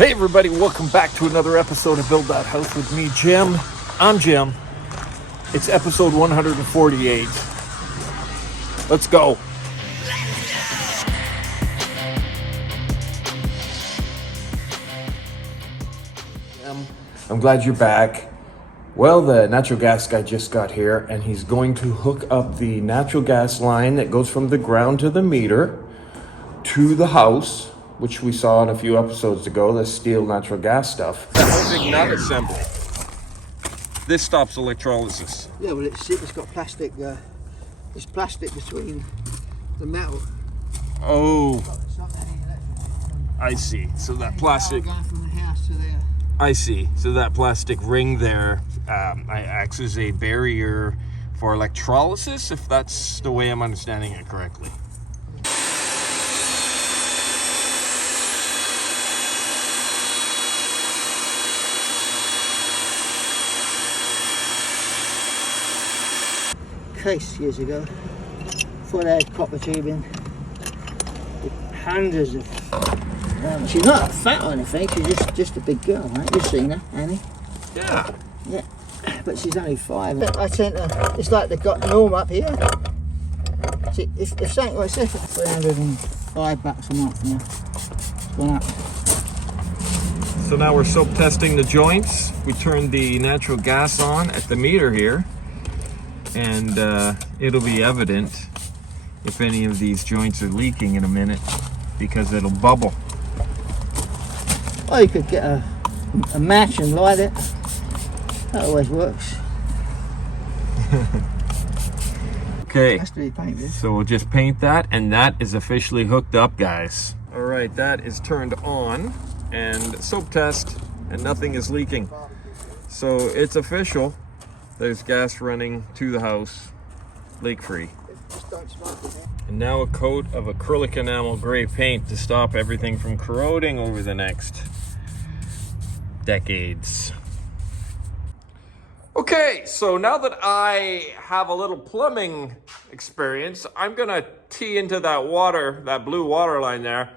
Hey everybody, welcome back to another episode of Build That House with me, Jim. I'm Jim. It's episode 148. Let's go. I'm glad you're back. Well, the natural gas guy just got here and he's going to hook up the natural gas line that goes from the ground to the meter to the house, which we saw in a few episodes ago, the steel natural gas stuff. The housing nut assembly. This stops electrolysis. Yeah, well it's got plastic, there's plastic between the metal. Oh, I see. So that plastic... Going from the house to there. I see. So that plastic ring there acts as a barrier for electrolysis, if that's the way I'm understanding it correctly. Case years ago, before they had copper tubing, with hundreds of. She's not fat or anything. She's just a big girl, right? You've seen her, Annie. Yeah. Yeah, but she's only 5. I sent her. It's like they've got Norm up here. See, if something like this, $305 a month now. It's gone up. So now we're soap testing the joints. We turned the natural gas on at the meter here, and it'll be evident if any of these joints are leaking in a minute because it'll bubble. Or you could get a match and light it. That always works. Okay, Has to be painted. so we'll just paint that, and that is officially hooked up, guys. All right, that is turned on, and soap test, and nothing is leaking. So it's official. There's gas running to the house, leak-free. Just don't smoke it. And now a coat of acrylic enamel gray paint to stop everything from corroding over the next decades. Okay, so now that I have a little plumbing experience, I'm gonna tee into that water, that blue water line there,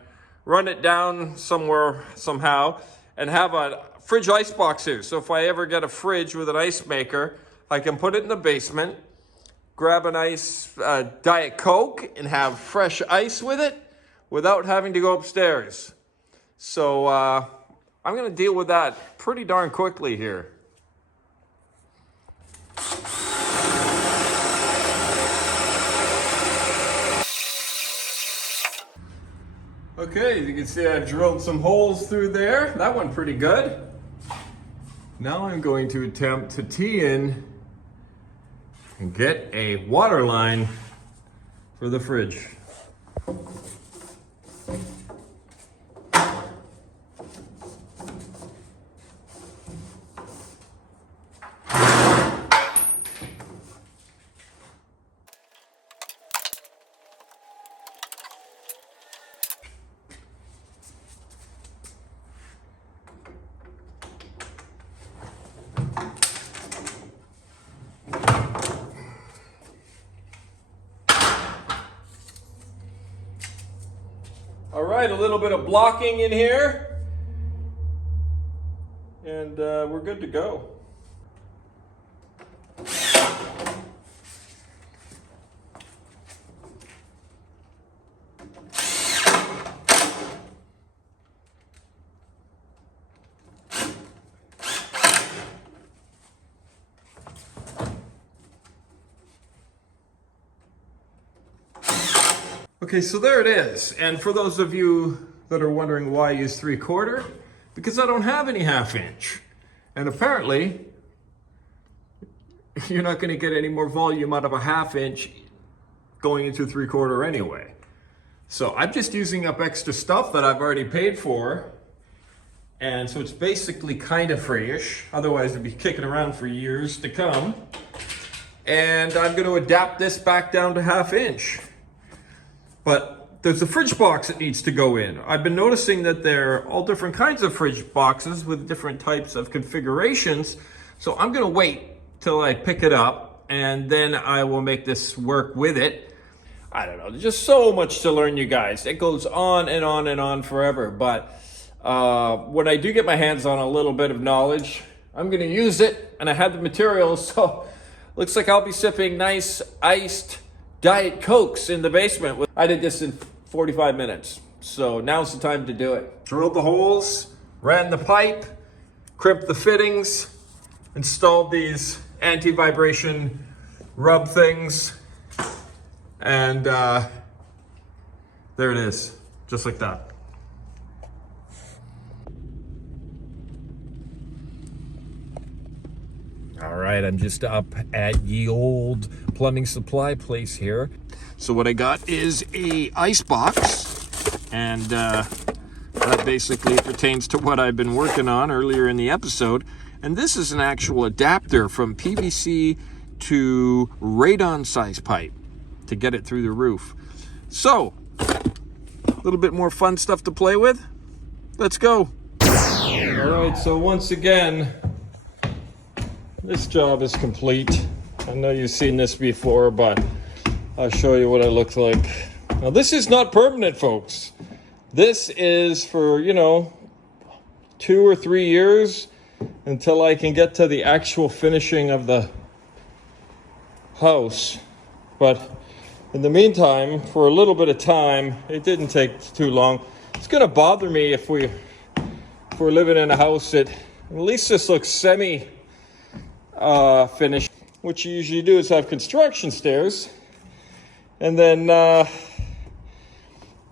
run it down somewhere, somehow, and have a fridge ice box here. So if I ever get a fridge with an ice maker, I can put it in the basement, grab an ice Diet Coke and have fresh ice with it without having to go upstairs. So I'm gonna deal with that pretty darn quickly here. Okay, as you can see, I've drilled some holes through there. That went pretty good. Now I'm going to attempt to tee in and get a water line for the fridge. All right, a little bit of blocking in here, and we're good to go. Okay, so there it is. And for those of you that are wondering why I use 3/4, because I don't have any 1/2 inch. And apparently, you're not gonna get any more volume out of a 1/2 inch going into 3/4 anyway. So I'm just using up extra stuff that I've already paid for. And so it's basically kind of free-ish. Otherwise it'd be kicking around for years to come. And I'm gonna adapt this back down to 1/2 inch. But there's a fridge box that needs to go in. I've been noticing that there are all different kinds of fridge boxes with different types of configurations. So I'm gonna wait till I pick it up and then I will make this work with it. I don't know, there's just so much to learn, you guys. It goes on and on and on forever, but when I do get my hands on a little bit of knowledge, I'm going to use it, and I have the materials, so looks like I'll be sipping nice iced Diet Cokes in the basement. I did this in 45 minutes, so now's the time to do it. Drilled the holes, ran the pipe, crimped the fittings, installed these anti-vibration rub things, and there it is, just like that. All right, I'm just up at ye old plumbing supply place here. So what I got is a ice box, and that basically pertains to what I've been working on earlier in the episode. And this is an actual adapter from PVC to radon size pipe to get it through the roof. So, a little bit more fun stuff to play with. Let's go. All right, so once again, this job is complete. I know you've seen this before, but I'll show you what it looks like. Now, this is not permanent, folks. This is for, 2 or 3 years until I can get to the actual finishing of the house. But in the meantime, for a little bit of time, it didn't take too long. It's gonna bother me if we're living in a house that at least this looks semi finished. What you usually do is have construction stairs, and then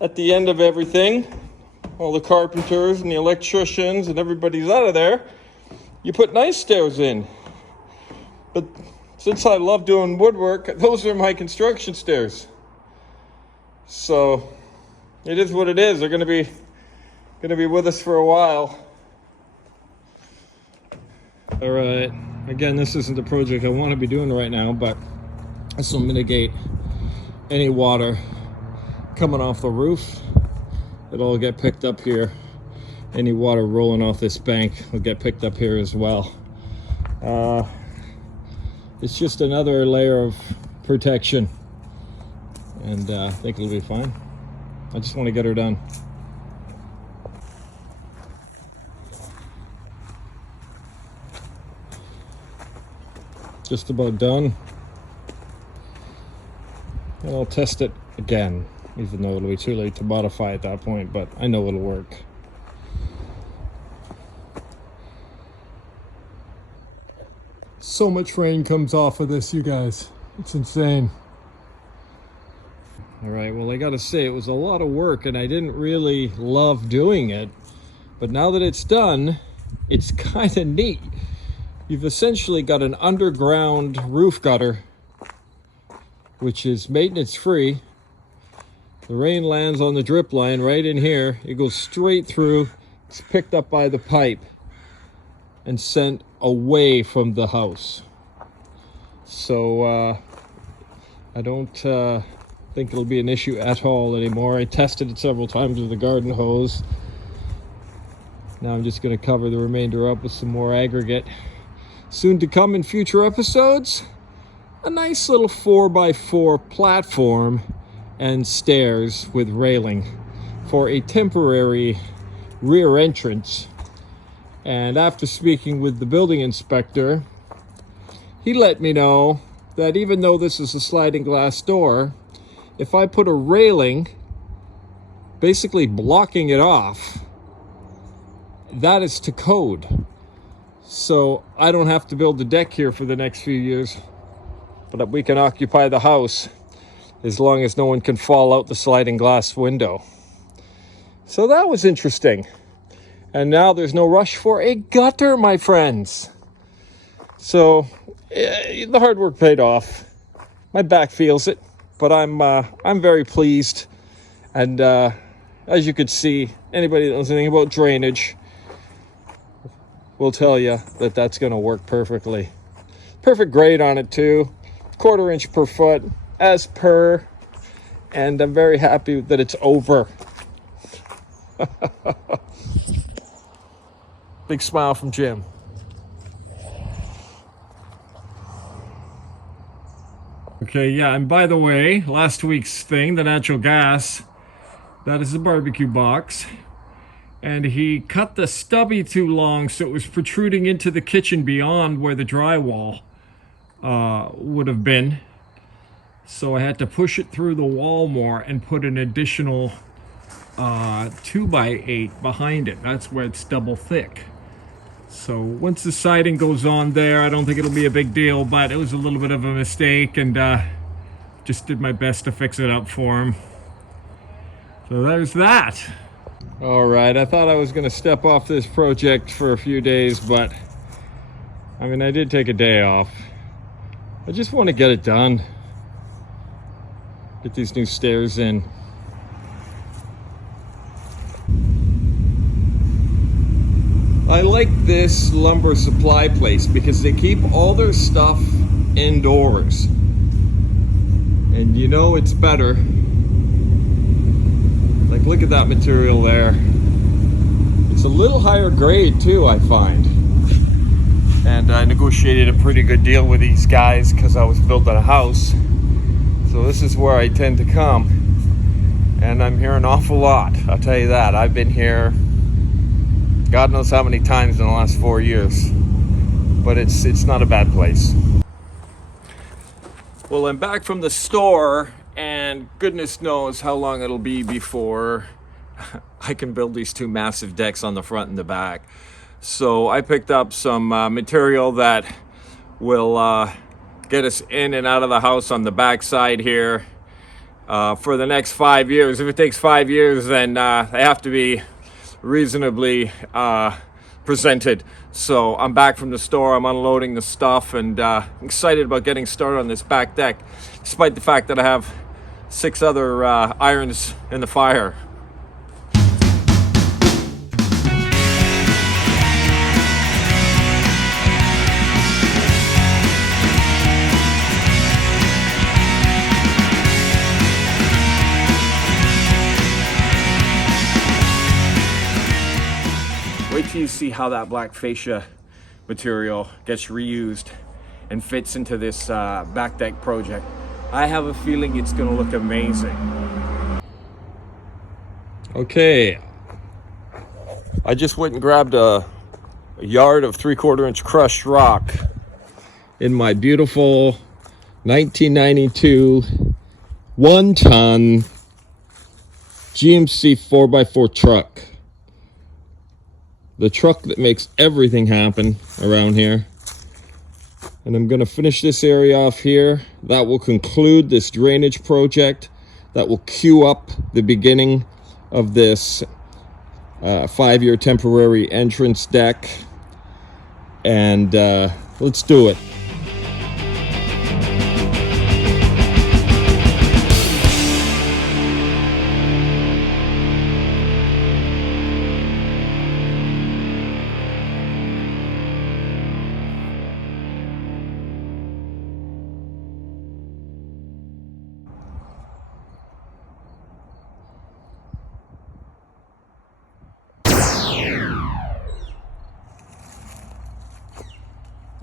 at the end of everything, all the carpenters and the electricians and everybody's out of there, you put nice stairs in. But since I love doing woodwork, those are my construction stairs. So it is what it is. They're gonna be with us for a while. All right. Again, this isn't the project I want to be doing right now, but this will mitigate any water coming off the roof. It'll all get picked up here. Any water rolling off this bank will get picked up here as well. It's just another layer of protection, and I think it'll be fine. I just want to get her done. Just about done. And I'll test it again, even though it'll be too late to modify at that point, but I know it'll work. So much rain comes off of this, you guys. It's insane. All right, well, I gotta say, it was a lot of work and I didn't really love doing it, but now that it's done, it's kind of neat. You've essentially got an underground roof gutter, which is maintenance free. The rain lands on the drip line right in here. It goes straight through. It's picked up by the pipe and sent away from the house. So I don't think it'll be an issue at all anymore. I tested it several times with the garden hose. Now I'm just going to cover the remainder up with some more aggregate. Soon to come in future episodes, a nice little 4x4 platform and stairs with railing for a temporary rear entrance. And after speaking with the building inspector, he let me know that even though this is a sliding glass door, if I put a railing basically blocking it off, that is to code. So I don't have to build the deck here for the next few years, but we can occupy the house as long as no one can fall out the sliding glass window. So that was interesting. And now there's no rush for a gutter, my friends. So the hard work paid off. My back feels it, but I'm very pleased. And as you could see, anybody that knows anything about drainage will tell you that that's going to work perfectly. Perfect grade on it too, 1/4 inch per foot as per, and I'm very happy that it's over. Big smile from Jim. Okay, yeah, and by the way, last week's thing, the natural gas, that is the barbecue box. and he cut the stubby too long, so it was protruding into the kitchen beyond where the drywall would have been. So I had to push it through the wall more and put an additional 2x8 behind it. That's where it's double thick. So once the siding goes on there, I don't think it'll be a big deal, but it was a little bit of a mistake, and just did my best to fix it up for him. So there's that. All right, I thought I was going to step off this project for a few days, but I mean, I did take a day off. I just want to get it done. Get these new stairs in. I like this lumber supply place because they keep all their stuff indoors. And you know it's better. Like, look at that material there. It's a little higher grade too, I find. And I negotiated a pretty good deal with these guys because I was building a house. So this is where I tend to come. And I'm here an awful lot, I'll tell you that. I've been here God knows how many times in the last 4 years. But it's not a bad place. Well, I'm back from the store, and goodness knows how long it'll be before I can build these two massive decks on the front and the back. So I picked up some material that will get us in and out of the house on the back side here for the next 5 years. If it takes 5 years, then they have to be reasonably presented. So I'm back from the store, I'm unloading the stuff, and excited about getting started on this back deck, despite the fact that I have 6 other irons in the fire. Wait till you see how that black fascia material gets reused and fits into this back deck project. I have a feeling it's going to look amazing. Okay, I just went and grabbed a yard of 3/4 inch crushed rock in my beautiful 1992 1-ton GMC 4x4 truck. The truck that makes everything happen around here. And I'm going to finish this area off here. That will conclude this drainage project. That will cue up the beginning of this 5-year temporary entrance deck. And let's do it.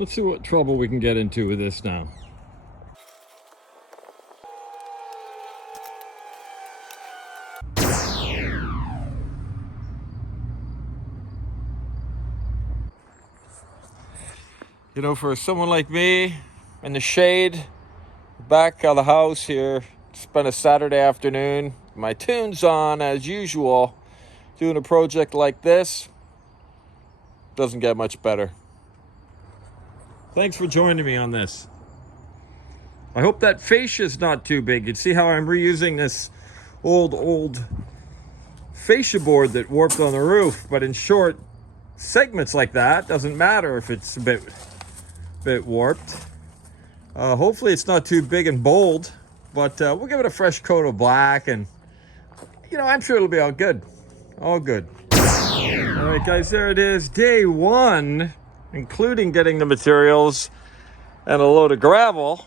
Let's see what trouble we can get into with this now. You know, for someone like me in the shade, back of the house here, spent a Saturday afternoon, my tunes on as usual, doing a project like this, doesn't get much better. Thanks for joining me on this. I hope that fascia is not too big. You see how I'm reusing this old fascia board that warped on the roof, but in short segments like that, doesn't matter if it's a bit warped. Hopefully it's not too big and bold, but we'll give it a fresh coat of black, and you know, I'm sure it'll be all good. All good. All right, guys, there it is. Day 1. Including getting the materials and a load of gravel,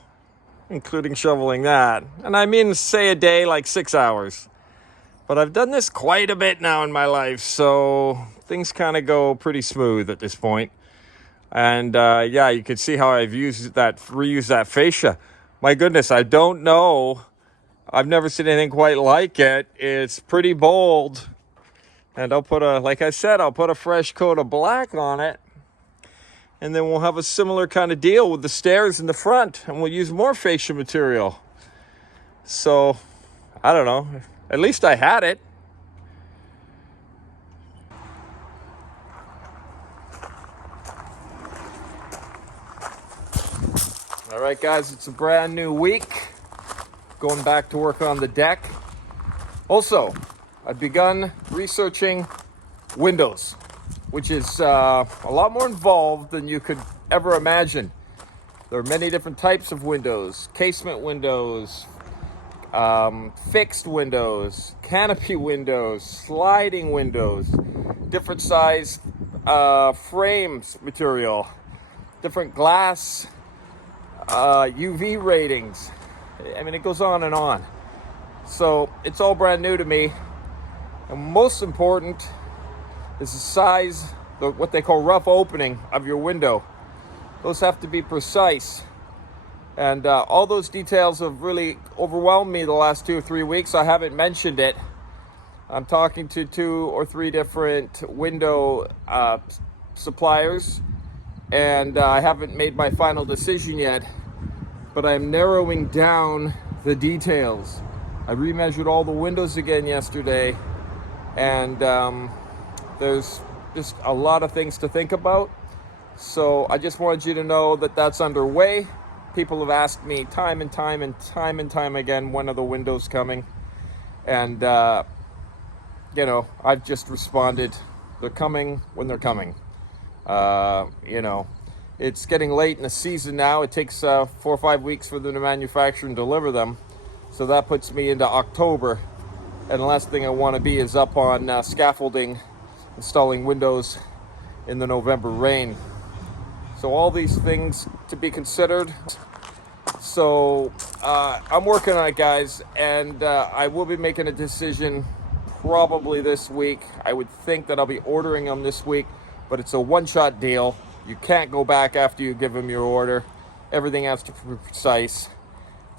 including shoveling that. And I mean, say a day, like 6 hours. But I've done this quite a bit now in my life, so things kind of go pretty smooth at this point. And yeah, you can see how I've reused that fascia. My goodness, I don't know. I've never seen anything quite like it. It's pretty bold. And I'll put like I said, I'll put a fresh coat of black on it. And then we'll have a similar kind of deal with the stairs in the front. And we'll use more fascia material. So, I don't know. At least I had it. All right, guys, it's a brand new week. Going back to work on the deck. Also, I've begun researching windows, which is a lot more involved than you could ever imagine. There are many different types of windows: casement windows, fixed windows, canopy windows, sliding windows, different size frames material, different glass UV ratings. I mean, it goes on and on. So it's all brand new to me. And most important is the size, what they call rough opening of your window. Those have to be precise. And all those details have really overwhelmed me the last 2 or 3 weeks. I haven't mentioned it. I'm talking to 2 or 3 different window suppliers, and I haven't made my final decision yet, but I'm narrowing down the details. I remeasured all the windows again yesterday, and there's just a lot of things to think about. So I just wanted you to know that that's underway. People have asked me time and time again, when are the windows coming? And, you know, I've just responded, they're coming when they're coming. You know, it's getting late in the season now. It takes 4 or 5 weeks for them to manufacture and deliver them. So that puts me into October. And the last thing I want to be is up on scaffolding, installing windows in the November rain. So all these things to be considered. So I'm working on it, guys, and I will be making a decision probably this week. I would think that I'll be ordering them this week, but it's a one-shot deal. You can't go back after you give them your order. Everything has to be precise.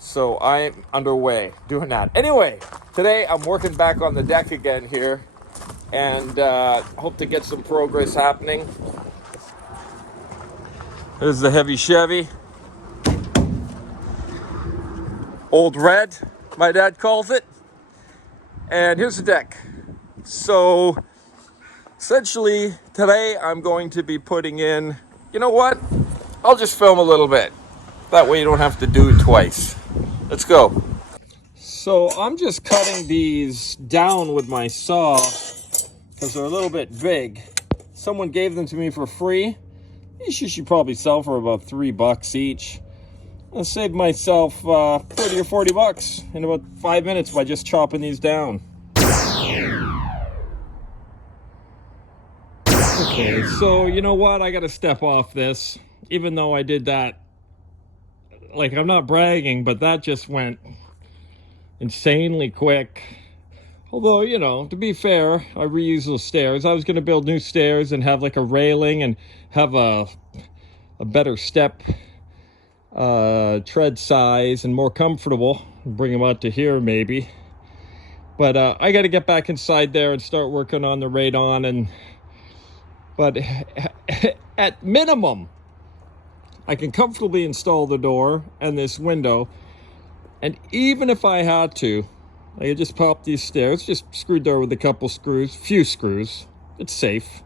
So I'm underway doing that. Anyway, today I'm working back on the deck again here, and hope to get some progress happening. There's the heavy Chevy. Old Red, my dad calls it. And here's the deck. So essentially today I'm going to be putting in, you know what? I'll just film a little bit. That way you don't have to do it twice. Let's go. So I'm just cutting these down with my saw because they're a little bit big. Someone gave them to me for free. These you should probably sell for about $3 each. I'll save myself 30 or 40 bucks in about 5 minutes by just chopping these down. Okay, so you know what? I gotta step off this. Even though I did that, like, I'm not bragging, but that just went insanely quick. Although, you know, to be fair, I reuse those stairs. I was gonna build new stairs and have like a railing and have a better step tread size and more comfortable. Bring them out to here maybe. But I got to get back inside there and start working on the radon. But at minimum, I can comfortably install the door and this window. And even if I had to, I could just pop these stairs, just screwed door with a couple screws, few screws. It's safe.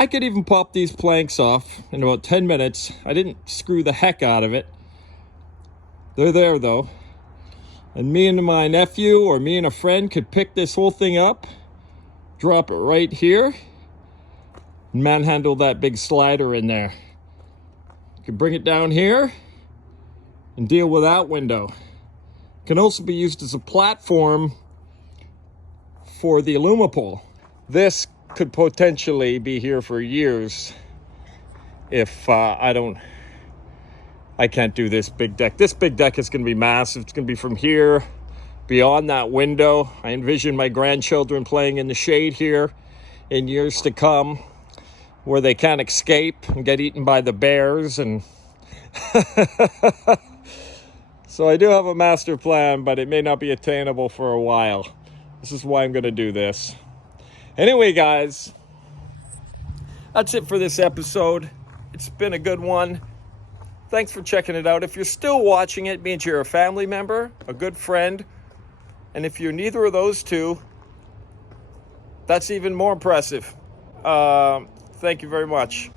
I could even pop these planks off in about 10 minutes. I didn't screw the heck out of it. They're there though. And me and my nephew or me and a friend could pick this whole thing up, drop it right here, and manhandle that big slider in there. Could bring it down here and deal with that window. Can also be used as a platform for the Alumapole. This could potentially be here for years if I can't do this big deck. This big deck is going to be massive. It's going to be from here beyond that window. I envision my grandchildren playing in the shade here in years to come, where they can't escape and get eaten by the bears. And so I do have a master plan, but it may not be attainable for a while. This is why I'm going to do this. Anyway, guys, that's it for this episode. It's been a good one. Thanks for checking it out. If you're still watching it, it means you're a family member, a good friend. And if you're neither of those two, that's even more impressive. Thank you very much.